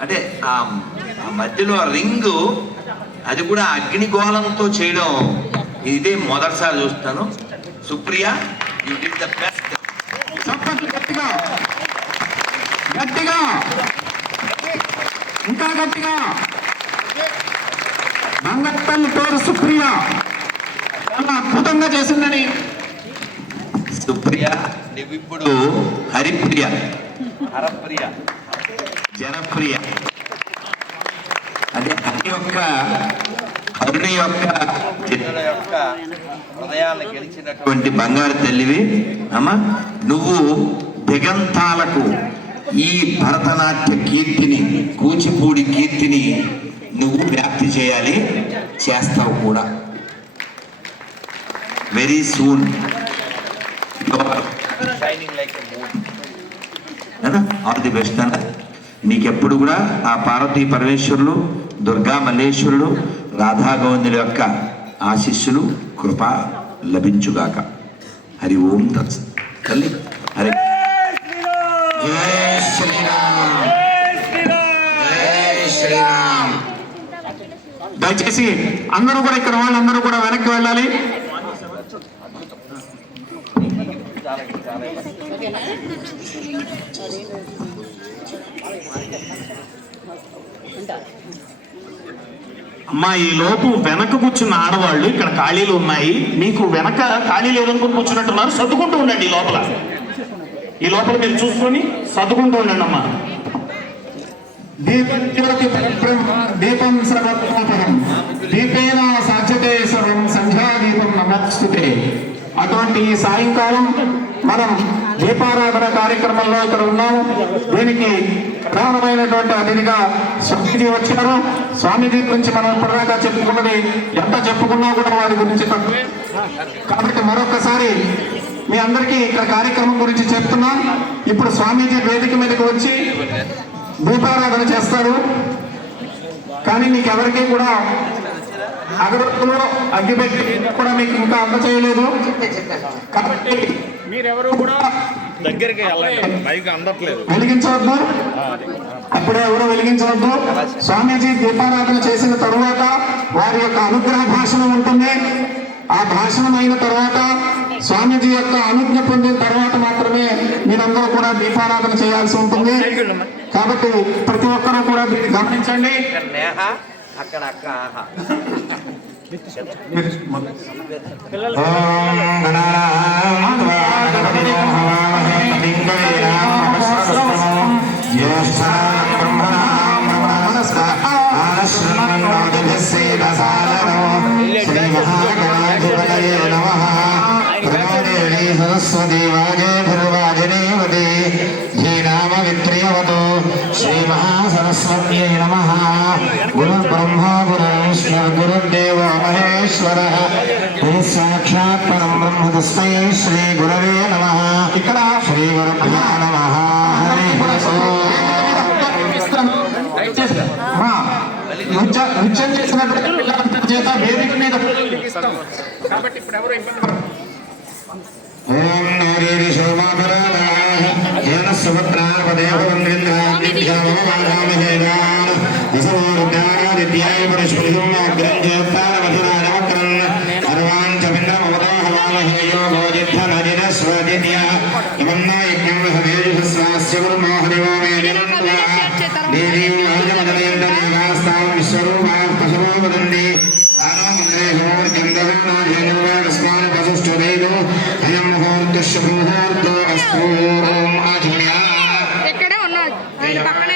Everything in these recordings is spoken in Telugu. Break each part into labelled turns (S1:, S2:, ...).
S1: అంటే ఆ మధ్యలో రింగు అది కూడా అగ్నిగోళంతో చేయడం ఇదే మొదటిసారి చూస్తాను. Supriya you did the best
S2: చప్పట్లు గట్టిగా. గట్టిగా. ఇంకా గట్టిగా. బంగారు పేరు సుప్రియ. చాలా అద్భుతంగా చేసిందని.
S1: సుప్రియ నువ్వు ఇప్పుడు హరిప్రియ. హరప్రియ. జనప్రియ. అదే హరి యొక్క హరుని యొక్క యొక్క హృదయాలను గెలిచినటువంటి బంగారు తల్లివి. అమ్మ నువ్వు దిగంతాలకు ఈ భరతనాట్య కీర్తిని కూచిపూడి కీర్తిని నువ్వు వ్యాప్తి చేయాలి చేస్తావు కూడా. Very soon all the best అన్న నీకెప్పుడు కూడా ఆ పార్వతీ పరమేశ్వరులు దుర్గా మల్లేశ్వరులు రాధా గోవిందుల యొక్క ఆశీస్సులు కృప లభించుగాక. హరి ఓం తత్స తల్లి హరి జై శ్రీరామ్. జై శ్రీరామ్.
S2: దయచేసి అందరూ కూడా ఇక్కడ వాళ్ళందరూ కూడా వెనక్కి వెళ్ళాలి. అమ్మా ఈ లోపు వెనక కూర్చున్న ఆడవాళ్ళు ఇక్కడ ఖాళీలు ఉన్నాయి. మీకు వెనక ఖాళీలు ఏదనుకుని కూర్చున్నట్టున్నారు. సర్దుకుంటూ ఉండండి ఈ లోపల. ఈ లోపల మీరు చూసుకొని సర్దుకుంటూ ఉండండి అమ్మా. దీపం దీపం సర్వోపరం దీపేన సాధ్యతే సర్వం సంధ్యా దీపం నమస్తుతే అటువంటి సాయంకాలం మనం దీపారాధన కార్యక్రమంలో ఇక్కడ ఉన్నాము దీనికి ప్రధానమైనటువంటి అతిథిగా స్వామీజీ వచ్చారు స్వామీజీ గురించి మనం ఇప్పటిదాకా చెప్పుకున్నది ఎంత చెప్పుకున్నా కూడా వారి గురించి కాబట్టి మరొకసారి మీ అందరికీ ఇక్కడ కార్యక్రమం గురించి చెప్తున్నా. ఇప్పుడు స్వామీజీ వేదిక మీదకి వచ్చి దీపారాధన చేస్తారు. కానీ మీకు ఎవరికి కూడా అగరత్తులో అగ్గిపెట్టి కూడా మీకు ఇంకా అందచేయలేదు. కాబట్టి
S3: మీరెవరు కూడా దగ్గరికి వెళ్ళండి. మైక్ అందట్లేదు.
S2: వెలిగించవద్దు. అప్పుడే ఎవరు వెలిగించవద్దు. స్వామీజీ దీపారాధన చేసిన తరువాత వారి యొక్క అనుగ్రహ భాషణం ఉంటుంది. ఆ భాషణం అయిన తర్వాత స్వామీజీ యొక్క అనుజ్ఞ పొందిన తర్వాత మాత్రమే మీరందరూ కూడా దీపారాధన చేయాల్సి ఉంటుంది. కాబట్టి ప్రతి ఒక్కరూ కూడా దీన్ని గమనించండి.
S1: నేహ అక్కడ అక్క ఆహా
S2: ఓం గణానాం త్వా గణపతినో హవామహే కవిం కవీనాం ధీనామ విత్రియవతు శ్రీమహాసరస్వత్యై నమః గురుర్బ్రహ్మ గురుర్విష్ణు గురుర్దేవో మహేశ్వర సాక్షాత్ పరం బ్రహ్మ తస్మై శ్రీ గురవే నమ. ఇక్కడ శ్రీ గురుభ్యో నృత్యం చేసినటువంటి పిల్లలందరి చేత వేదిక మీద
S3: కాబట్టి ఇప్పుడు ఎవరు
S2: ఓం నారీ శోభాపరాధాః ఏన జ్యోత్తారమధురాజవక్రన్ సర్వాన్ చ భిన్నమవతో హవామహే యో భోజిద్ధనజిన స్వజిత్య యమన్నా యజ్ఞం హవేజుస్వాస్య గురుమో హరివో మే నిరంతరా. దేవీం వాజమదనయంతనేవాస్తాం విశ్వరూపాः పశవో వదంతి ఆనో మంత్రే హోర్జం దహన్నో ధేనువాగస్మాన్ పశుష్ఠుదైదో అయం ముహూర్తస్య ముహూర్తో అస్తు ఓం ఆచమ్య
S4: ఎక్కడే ఉన్నావు? ఆయన పక్కనే నేను ఇప్పుడు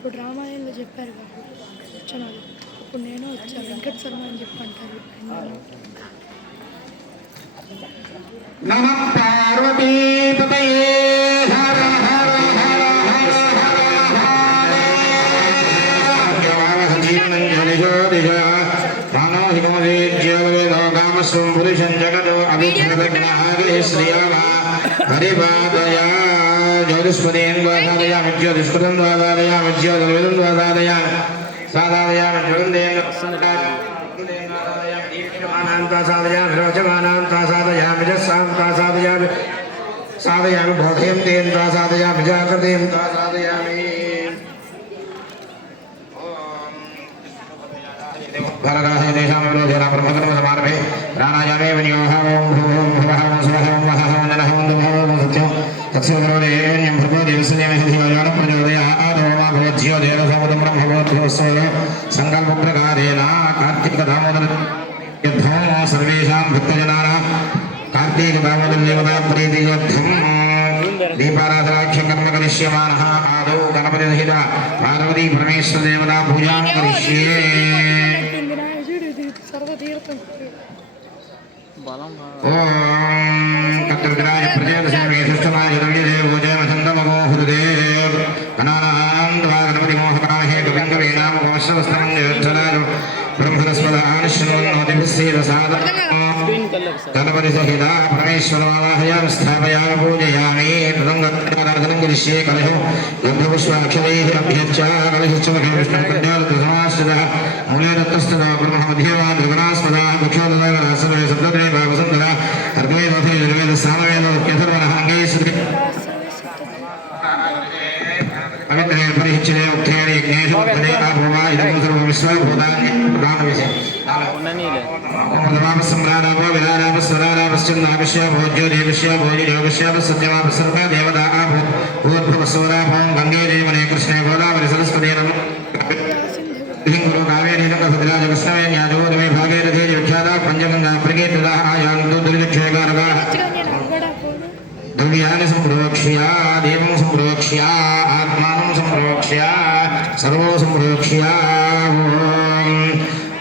S5: ఇప్పుడు రామాయణంలో చెప్పారు కాబట్టి వచ్చాను అప్పుడు నేను వచ్చా వెంకట శర్మ అని చెప్పంటారు
S4: నమ పార్వతీపతయే హర హర హర హర హర పురుషం జగదో అభిప్రదజ్ఞాశ్రియామా హరిపాదయా జ్యోతిష్పదేన్ జ్యోతిర్వేదం రోచమానాం సాధయామి జస్సాం సాధయామి సాధయామి బోధయం తేం సాధయామి జాగ్రత్తేం సాధయామి భరదాసే తేషాం విరోధేన బ్రహ్మకర్మ సమారభే ప్రాణాయామే వినియోగం భూం భువః స్వహం వహః నరహం దుఃఖం సత్యం తత్సోదరోదేయం భృగో దేవస్యేన శివాయాన ప్రచోదయ ఆదోమా భవజ్యో దేవసముదం బ్రహ్మవోద్భవస్వ సంకల్ప ప్రకారేణ కార్తీక దామోదర యుద్ధం సర్వేషాం భక్తజనానాం కార్తీక దామోదర దేవతా ప్రీతియుద్ధం దీపారాధనాఖ్య కర్మ కరిష్యమానः. ఆదౌ గణపతి సహిత పార్వతీ పరమేశ్వర దేవతా పూజాం కరిష్యే.
S5: సర్వతీర్థం
S4: ఓం కర్తృగ్రాయ ప్రజేతసేమే సృష్టమాయ దేవో జయమచందమగో హృదే. గణానాం ద్వా గణపతి గణపతి సహిత పరమేశ్వరవాహయామి స్థాపయామి పూజయామి మృదంగం కరిష్యే కలశం గంధపుష్పాక్షరైः అభ్యర్చ కలశచ్చమఖే విష్ణుకన్యాదసమాశ్రిత మూలే దత్తస్థిత ముఖ్యోదయ భాగసుందర నిర్వేద సామవేద యజ్ఞేషు ఇదం വിഷ്ണു ഭൂതാനാമസംരാമോ വിധാനാമസ്വരാനാമശ്ചന്ദാവശ്യ ഭോജ്യോ ദേവശ്യ ഭോജി രോഗശ്യാമ സത്യമാപസർഗ ദേവതാനാ ഭൂത്ഭവസോരാഭവം ഗംഗേ ദേവനെ കൃഷ്ണേ ഗോദാവരി സരസ്വതേ നമ ഗുരു കാവേരീനം കസതിരാജ കൃഷ്ണവേ ജ്ഞാനോരമേ ഭാഗേരഥേ വിഖ്യാത പഞ്ചഗംഗാ പ്രകീർത്തിതാ ആയാന്തോ ദുർവിക്ഷേകാരകാ ദ്രവ്യാനി സംപ്രോക്ഷ്യ ദേവം സംപ്രോക്ഷ്യ ആത്മാനം സംപ്രോക്ഷ്യ
S5: నేను అవ్వడా పోను
S4: ద్రవ్యాన్ని సంప్రోక్ష్య దేవం సంప్రోక్ష్య ఆత్మానం సంప్రోక్ష్య సర్వో సంప్రోక్ష్య ఓం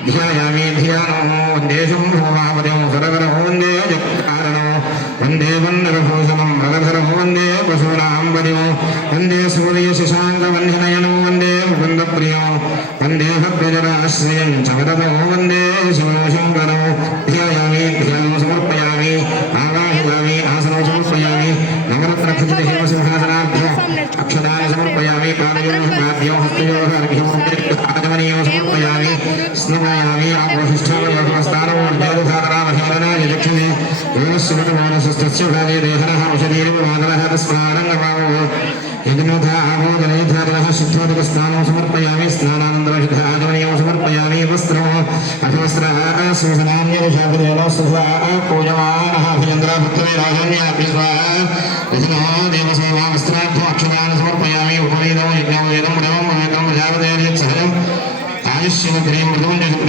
S4: ధ్యాయామి ధ్యానో వందే శంభోమాపదం సరగరో వందే జగత్కారణో వందే వన్నరభూషణం మగధరో వందే పశూనాం सुमितमानसस्तस्योगादेहनः औषधीरेव मानवः तस्मानङ्गमावो यज्ञोधा आमोदनेधादिनः शुद्धोदक स्नानं समर्पयामि स्नानानन्दरषिध आगमनीयं समर्पयामि वस्त्रो अथवस्त्रः सुसनान्यदशादिनेन सुधा पूजमानः अभियन्द्रा पुत्रे राजन्यापि स्वाहा रचनः देवसेवा वस्त्रार्थम् अक्षदान समर्पयामि उपवेदं यज्ञं वेदं रवं वेदं जागदेयत्सहजम् आयुष्यं प्रियं मृदुं